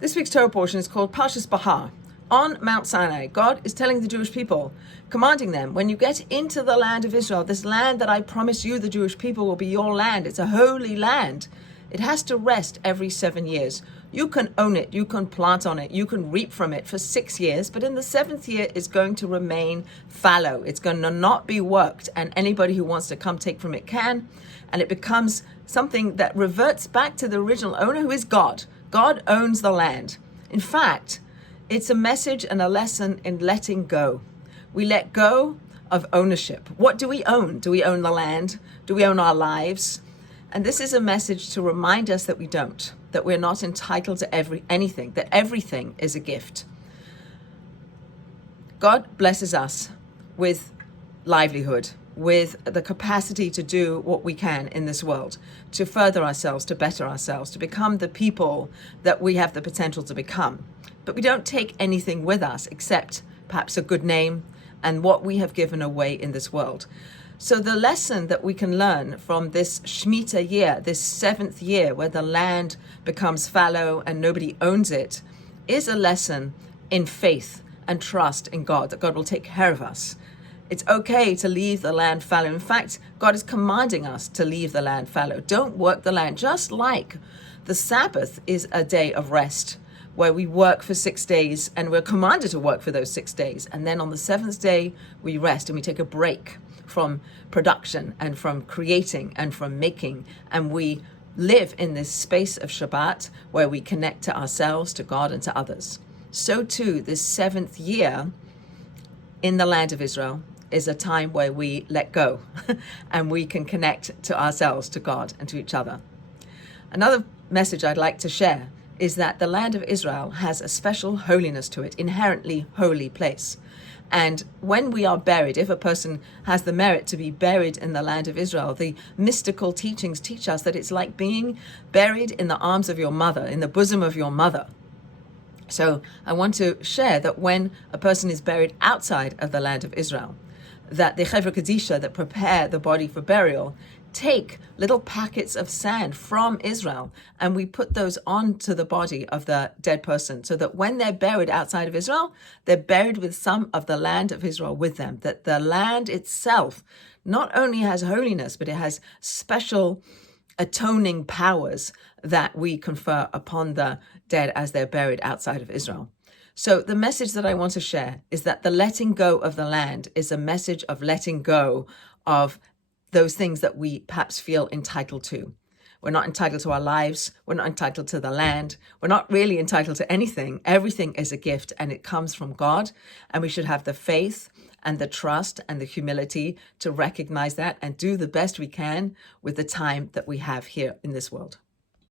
This week's Torah portion is called Parashat Behar. On Mount Sinai, God is telling the Jewish people, commanding them, when you get into the land of Israel, this land that I promise you, the Jewish people, will be your land. It's a holy land. It has to rest every 7 years. You can own it, you can plant on it, you can reap from it for 6 years, but in the 7th year, it's going to remain fallow. It's going to not be worked, and anybody who wants to come take from it can, and it becomes something that reverts back to the original owner, who is God. God owns the land. In fact, it's a message and a lesson in letting go. We let go of ownership. What do we own? Do we own the land? Do we own our lives? And this is a message to remind us that we don't, that we're not entitled to anything, that everything is a gift. God blesses us with livelihood, with the capacity to do what we can in this world, to further ourselves, to better ourselves, to become the people that we have the potential to become. But we don't take anything with us except perhaps a good name and what we have given away in this world. So the lesson that we can learn from this Shemitah year, this 7th year where the land becomes fallow and nobody owns it, is a lesson in faith and trust in God, that God will take care of us. It's okay to leave the land fallow. In fact, God is commanding us to leave the land fallow. Don't work the land, just like the Sabbath is a day of rest, where we work for 6 days and we're commanded to work for those 6 days. And then on the 7th day, we rest and we take a break from production and from creating and from making. And we live in this space of Shabbat where we connect to ourselves, to God, and to others. So too, this 7th year in the land of Israel is a time where we let go and we can connect to ourselves, to God, and to each other. Another message I'd like to share is that the land of Israel has a special holiness to it, inherently holy place. And when we are buried, if a person has the merit to be buried in the land of Israel, the mystical teachings teach us that it's like being buried in the arms of your mother, in the bosom of your mother. So I want to share that when a person is buried outside of the land of Israel, that the Chevra Kadisha that prepare the body for burial take little packets of sand from Israel, and we put those onto the body of the dead person, so that when they're buried outside of Israel, they're buried with some of the land of Israel with them, that the land itself not only has holiness, but it has special atoning powers that we confer upon the dead as they're buried outside of Israel. So the message that I want to share is that the letting go of the land is a message of letting go of those things that we perhaps feel entitled to. We're not entitled to our lives. We're not entitled to the land. We're not really entitled to anything. Everything is a gift and it comes from God. And we should have the faith and the trust and the humility to recognize that and do the best we can with the time that we have here in this world.